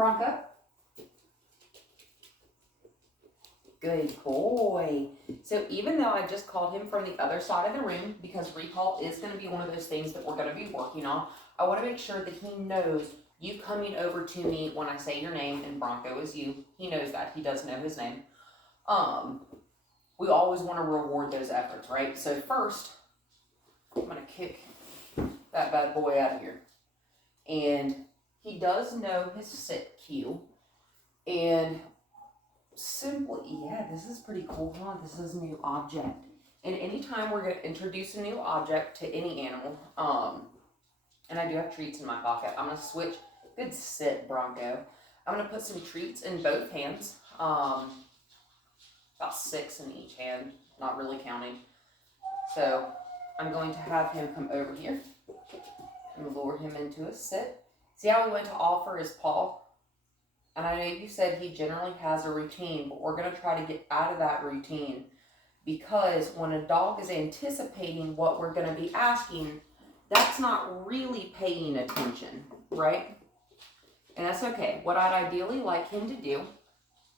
Bronco. Good boy. So even though I just called him from the other side of the room, because recall is going to be one of those things that we're going to be working on, I want to make sure that he knows you coming over to me when I say your name and Bronco is you. He knows that. He does know his name. We always want to reward those efforts, right? So first, I'm going to kick that bad boy out of here. And he does know his sit cue. And simply, yeah, this is pretty cool, huh? This is a new object. And anytime we're going to introduce a new object to any animal, and I do have treats in my pocket, I'm going to switch. Good sit, Bronco. I'm going to put some treats in both hands. About 6 in each hand, not really counting. So I'm going to have him come over here and lure him into a sit. See how we went to offer his paw? And I know you said he generally has a routine, but we're going to try to get out of that routine, because when a dog is anticipating what we're going to be asking, that's not really paying attention, right? And that's okay. What I'd ideally like him to do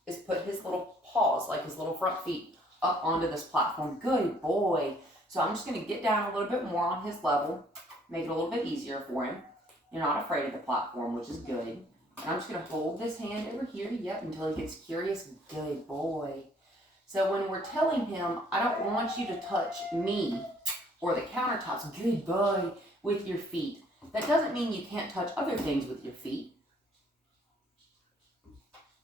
is put his little paws, like his little front feet, up onto this platform. Good boy. So I'm just going to get down a little bit more on his level, make it a little bit easier for him. You're not afraid of the platform, which is good. And I'm just going to hold this hand over here, yep, until he gets curious. Good boy. So when we're telling him, I don't want you to touch me or the countertops, good boy, with your feet. That doesn't mean you can't touch other things with your feet.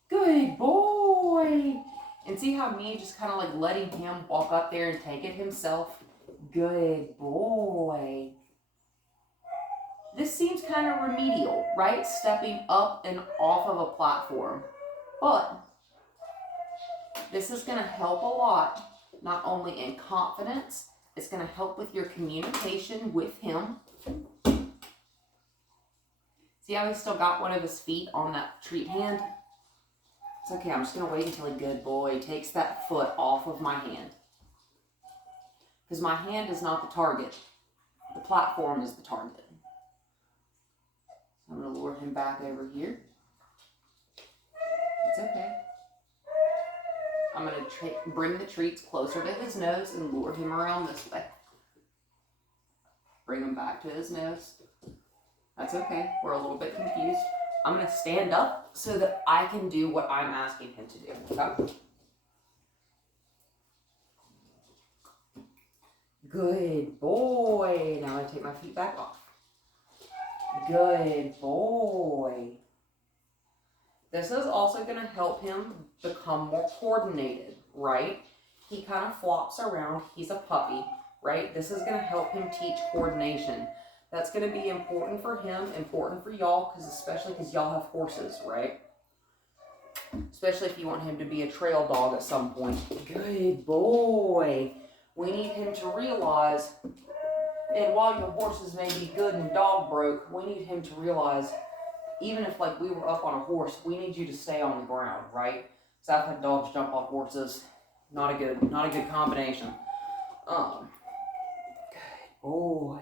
Good boy. And see how me just kind of like letting him walk up there and take it himself? Good boy. This seems kind of remedial, right? Stepping up and off of a platform. But this is going to help a lot, not only in confidence, it's going to help with your communication with him. See how he's still got one of his feet on that treat hand? It's okay, I'm just going to wait until a good boy takes that foot off of my hand. Because my hand is not the target. The platform is the target. I'm going to lure him back over here. It's okay. I'm going to bring the treats closer to his nose and lure him around this way. Bring him back to his nose. That's okay. We're a little bit confused. I'm going to stand up so that I can do what I'm asking him to do. Okay? Good boy. Now I take my feet back off. Good boy. This is also going to help him become more coordinated, right? He kind of flops around. He's a puppy, right? This is going to help him teach coordination. That's going to be important for him, important for y'all, especially because y'all have horses, right? Especially if you want him to be a trail dog at some point. Good boy. We need him to realize, and while your horses may be good and dog broke, we need him to realize, even if like we were up on a horse, we need you to stay on the ground, right? So I've had dogs jump off horses. Not a good combination. Good boy.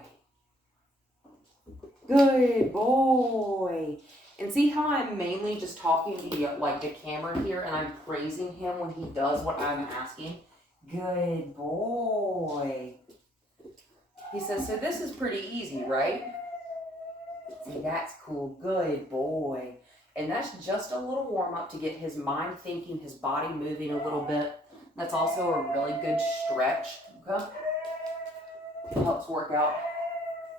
Good boy. And see how I'm mainly just talking to the, like the camera here, and I'm praising him when he does what I'm asking? Good boy. He says, so this is pretty easy, right? See, that's cool. Good boy. And that's just a little warm-up to get his mind thinking, his body moving a little bit. That's also a really good stretch. Okay? It helps work out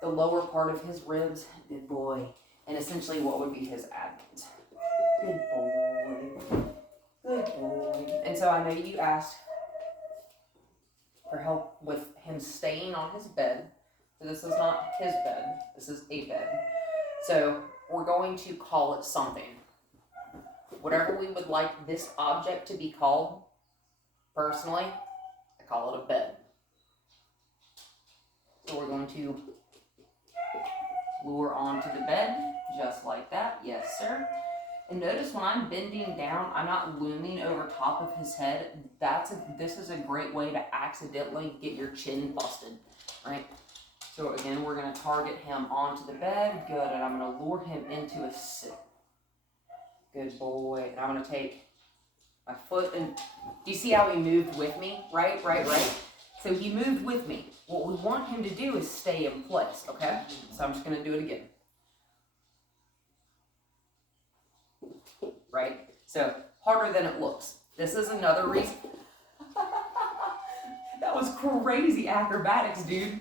the lower part of his ribs. Good boy. And essentially what would be his abdomen. Good boy. Good boy. And so I know you asked for help with him staying on his bed. So this is not his bed. This is a bed. So we're going to call it something. Whatever we would like this object to be called, personally, I call it a bed. So we're going to lure onto the bed, just like that. Yes, sir. And notice when I'm bending down, I'm not looming over top of his head. This is a great way to accidentally get your chin busted, right? So again, we're going to target him onto the bed. Good. And I'm going to lure him into a sit. Good boy. And I'm going to take my foot and do you see how he moved with me? Right. So he moved with me. What we want him to do is stay in place, okay? So I'm just going to do it again. Right? So harder than it looks. This is another reason. That was crazy acrobatics, dude.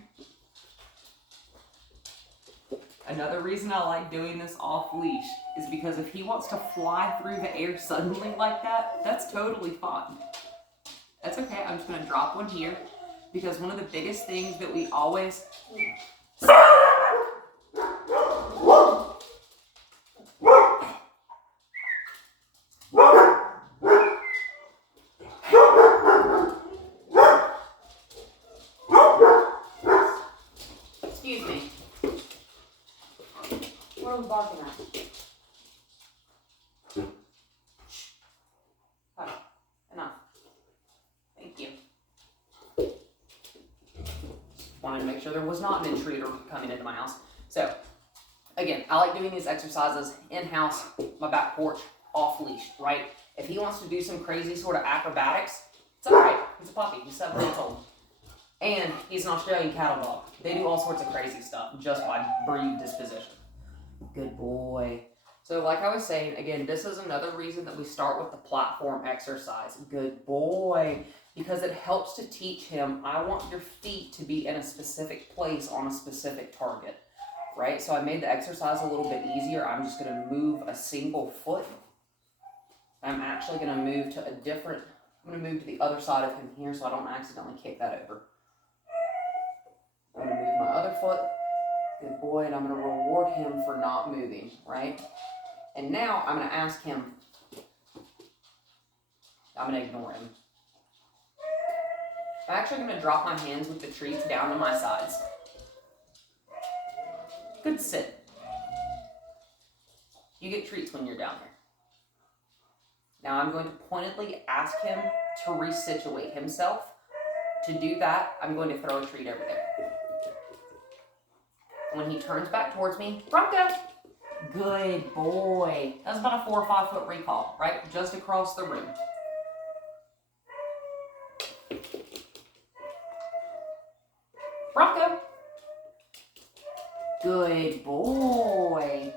Another reason I like doing this off leash is because if he wants to fly through the air suddenly like that, that's totally fine. That's okay. I'm just going to drop one here because one of the biggest things that we always... Excuse me. What are we barking at? Oh, enough. Thank you. Wanted to make sure there was not an intruder coming into my house. So, again, I like doing these exercises in-house, my back porch, off-leash, right? If he wants to do some crazy sort of acrobatics, it's all right. He's a puppy. He's 7 months old. And he's an Australian cattle dog. They do all sorts of crazy stuff just by breed disposition. Good boy. So like I was saying, again, this is another reason that we start with the platform exercise. Good boy. Because it helps to teach him, I want your feet to be in a specific place on a specific target. Right? So I made the exercise a little bit easier. I'm just going to move a single foot. I'm actually going to move to a different, I'm going to move to the other side of him here so I don't accidentally kick that over. I'm going to move my other foot. Good boy. And I'm going to reward him for not moving, right? And now I'm going to ask him, I'm going to ignore him. I'm actually going to drop my hands with the treats down to my sides. Good sit. You get treats when you're down there. Now I'm going to pointedly ask him to resituate himself. To do that, I'm going to throw a treat over there. When he turns back towards me, Bronco! Good boy. That's about a 4 or 5 foot recall, right? Just across the room. Bronco! Good boy.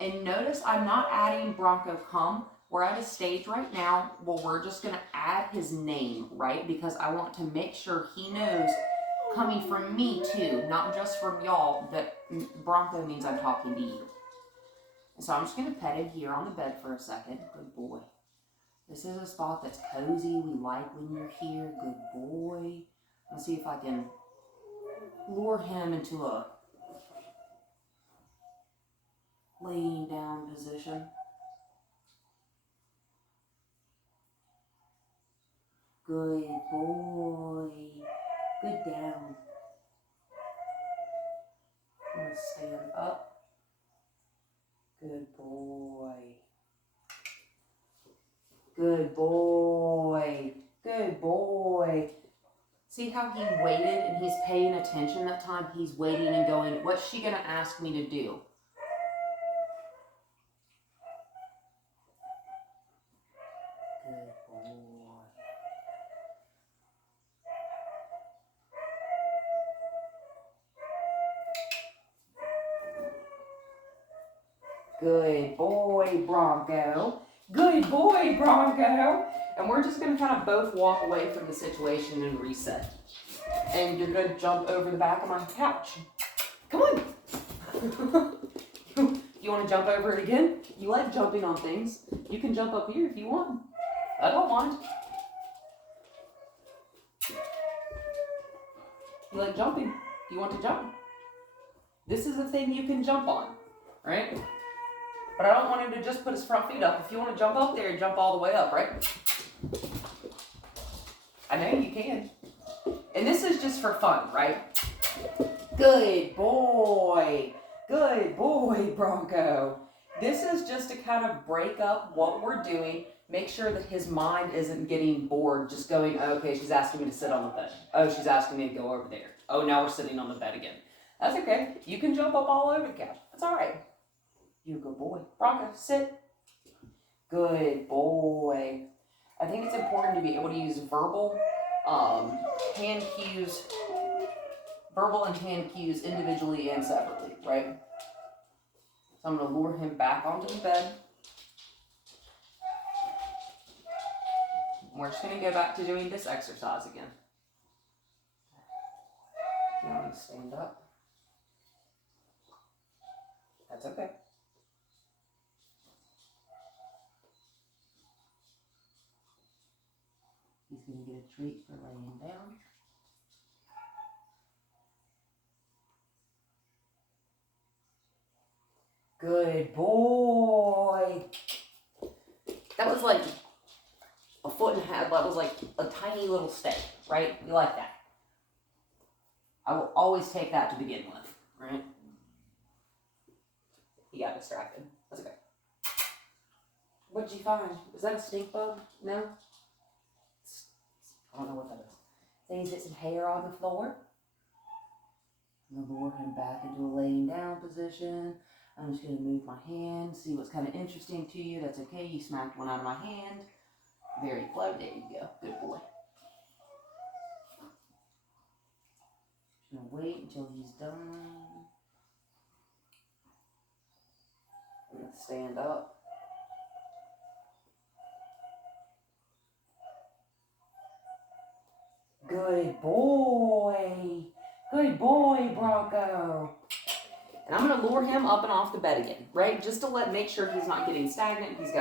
And notice I'm not adding Bronco come. We're at a stage right now where we're just going to add his name, right? Because I want to make sure he knows, coming from me too, not just from y'all, that Bronco means I'm talking to you. And so I'm just going to pet him here on the bed for a second. Good boy. This is a spot that's cozy. We like when you're here. Good boy. Let's see if I can lure him into a laying down position. Good boy. Good down. I'm going to stand up. Good boy. Good boy. Good boy. See how he waited and he's paying attention that time? He's waiting and going, what's she going to ask me to do? Good boy. Good boy, Bronco. Good boy, Bronco. And we're just going to kind of both walk away from the situation and reset. And you're going to jump over the back of my couch. Come on. You want to jump over it again? You like jumping on things. You can jump up here if you want. I don't mind. You like jumping? Do you want to jump? This is a thing you can jump on, right? But I don't want him to just put his front feet up. If you want to jump up there, jump all the way up, right? I know you can. And this is just for fun, right? Good boy. Good boy, Bronco. This is just to kind of break up what we're doing. Make sure that his mind isn't getting bored, just going, oh, okay, she's asking me to sit on the bed. Oh, she's asking me to go over there. Oh, now we're sitting on the bed again. That's okay. You can jump up all over the couch. That's all right. You good boy. Bronco, sit. Good boy. I think it's important to be able to use verbal hand cues, verbal and hand cues individually and separately, right? So I'm going to lure him back onto the bed. We're just going to go back to doing this exercise again. Now I'm going to stand up. That's okay. He's going to get a treat for laying down. Good boy. That was like a foot and a half. That was like a tiny little step, right? You like that? I will always take that to begin with, right? He got distracted. That's okay. What'd you find? Is that a stink bug? No? I don't know what that is. Then he's got some hair on the floor. I'm going to lure him back into a laying down position. I'm just going to move my hand, see what's kind of interesting to you. That's okay. You smacked one out of my hand. Very clever. There you go. Good boy. Just going to wait until he's done. I'm going to stand up. Good boy. Good boy, Bronco. And I'm going to lure him up and off the bed again, right? Just to make sure he's not getting stagnant. His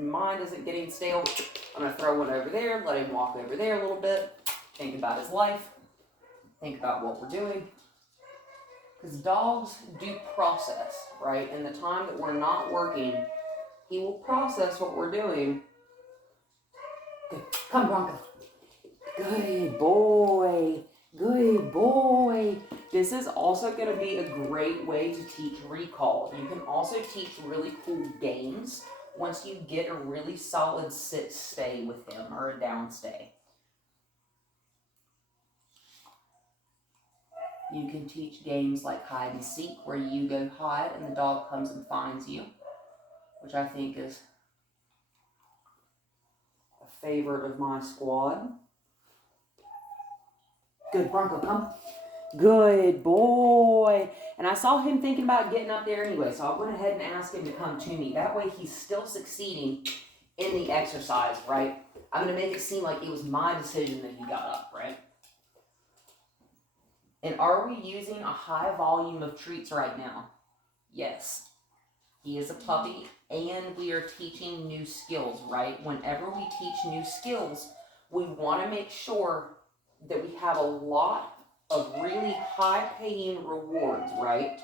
mind isn't getting stale. I'm going to throw one over there, let him walk over there a little bit. Think about his life. Think about what we're doing. Because dogs do process, right? In the time that we're not working, he will process what we're doing. Good. Come, Bronco. Good boy. Good boy. This is also going to be a great way to teach recall. You can also teach really cool games once you get a really solid sit-stay with him or a down stay. You can teach games like hide and seek where you go hide and the dog comes and finds you, which I think is a favorite of my squad. Good, Bronco, come. Good boy. And I saw him thinking about getting up there anyway, so I went ahead and asked him to come to me. That way he's still succeeding in the exercise, right? I'm going to make it seem like it was my decision that he got up, right? And are we using a high volume of treats right now? Yes. He is a puppy, and we are teaching new skills, right? Whenever we teach new skills, we want to make sure that we have a lot of really high-paying rewards, right?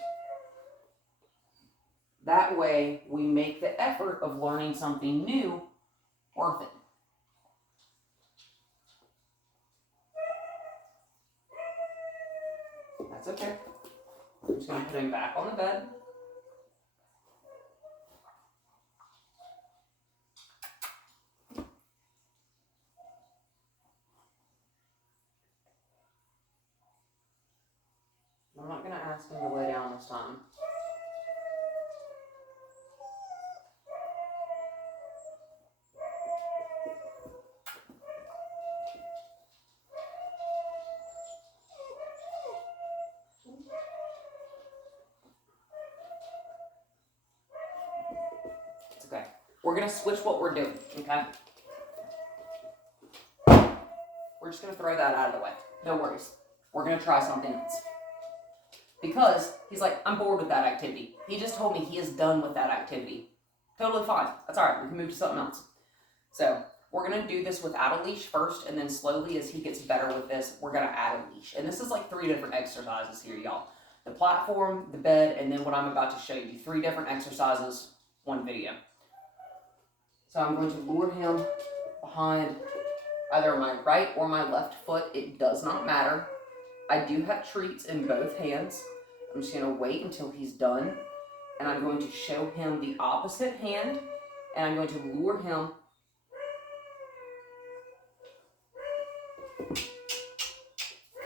That way, we make the effort of learning something new worth it. That's okay. I'm just going to put him back on the bed. I'm not going to ask him to lay down this time. It's okay. We're going to switch what we're doing, okay? We're just going to throw that out of the way. No worries. We're going to try something else. Because he's like, I'm bored with that activity. He just told me he is done with that activity. Totally fine. That's all right. We can move to something else. So we're going to do this without a leash first, and then slowly as he gets better with this, we're going to add a leash. And this is like 3 different exercises here, y'all. The platform, the bed, and then what I'm about to show you. 3 different exercises, 1 video. So I'm going to lure him behind either my right or my left foot. It does not matter. I do have treats in both hands. I'm just going to wait until he's done. And I'm going to show him the opposite hand. And I'm going to lure him.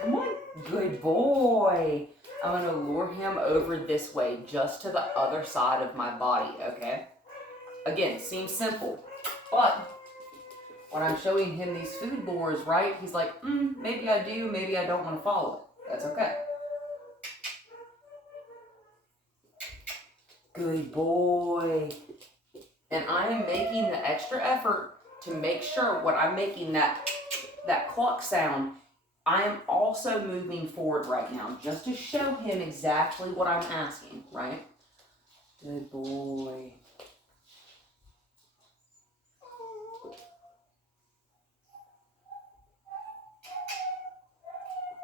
Come on. Good boy. I'm going to lure him over this way, just to the other side of my body, okay? Again, seems simple, but when I'm showing him these food lures, right, he's like, maybe I do, maybe I don't want to follow it. That's okay. Good boy. And I am making the extra effort to make sure when I'm making that cluck sound, I am also moving forward right now, just to show him exactly what I'm asking, right? Good boy.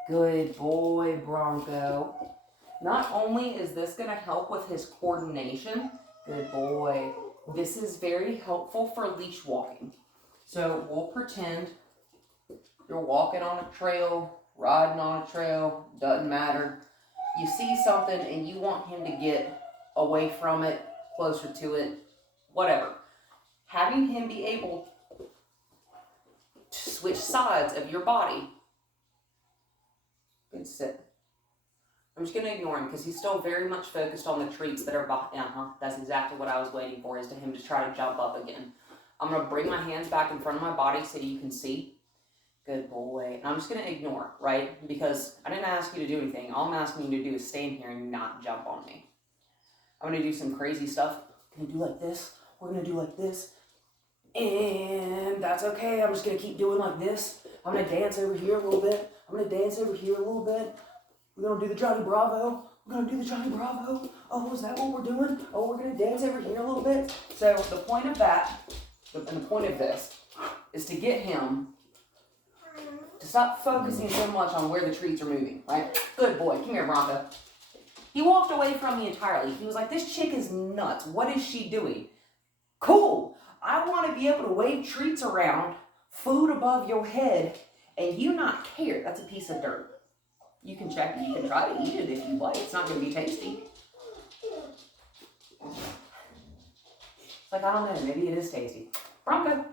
Good boy, Bronco. Not only is this going to help with his coordination, good boy, this is very helpful for leash walking. So we'll pretend you're walking on a trail, riding on a trail, doesn't matter. You see something and you want him to get away from it, closer to it, whatever. Having him be able to switch sides of your body. Good sit. I'm just going to ignore him because he's still very much focused on the treats that are behind. That's exactly what I was waiting for, is to him to try to jump up again. I'm going to bring my hands back in front of my body so you can see. Good boy. And I'm just going to ignore, right? Because I didn't ask you to do anything. All I'm asking you to do is stand here and not jump on me. I'm going to do some crazy stuff. I'm going to do like this. We're going to do like this. And that's okay. I'm just going to keep doing like this. I'm going to dance over here a little bit. I'm going to dance over here a little bit. We're going to do the Johnny Bravo. We're going to do the Johnny Bravo. Oh, is that what we're doing? Oh, we're going to dance over here a little bit. So the point of that, and the point of this, is to get him to stop focusing so much on where the treats are moving, right? Good boy. Come here, Bronco. He walked away from me entirely. He was like, this chick is nuts. What is she doing? Cool. I want to be able to wave treats around, food above your head, and you not care. That's a piece of dirt. You can check it. You can try to eat it if you like. It's not going to be tasty. It's like, I don't know. Maybe it is tasty. Bronco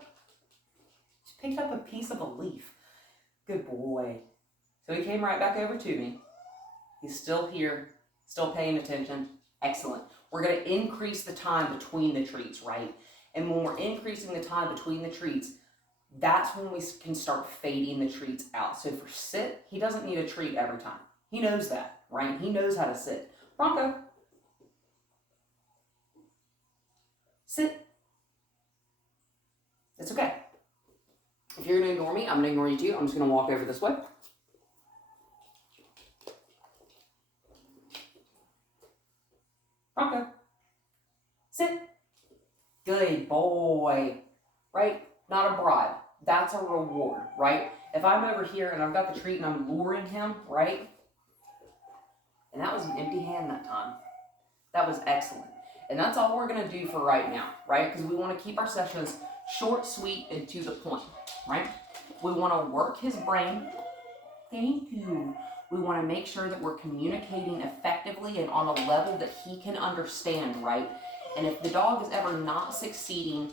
just picked up a piece of a leaf. Good boy. So he came right back over to me. He's still here, still paying attention. Excellent. We're going to increase the time between the treats, right? And when we're increasing the time between the treats, that's when we can start fading the treats out. So for sit, he doesn't need a treat every time. He knows that, right? He knows how to sit. Bronco. Sit. It's okay. If you're going to ignore me, I'm going to ignore you too. I'm just going to walk over this way. Bronco. Sit. Good boy. Right? Not a bribe. That's a reward, right? If I'm over here and I've got the treat and I'm luring him, right? And that was an empty hand that time. That was excellent. And that's all we're going to do for right now, right? Because we want to keep our sessions short, sweet, and to the point, right? We want to work his brain. Thank you. We want to make sure that we're communicating effectively and on a level that he can understand, right? And if the dog is ever not succeeding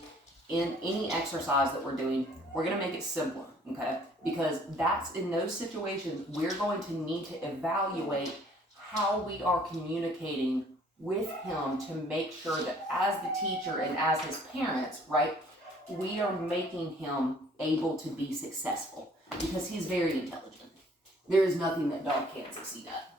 in any exercise that we're doing, we're going to make it simpler, okay? Because that's, in those situations, we're going to need to evaluate how we are communicating with him to make sure that as the teacher and as his parents, right, we are making him able to be successful because he's very intelligent. There is nothing that dog can't succeed at.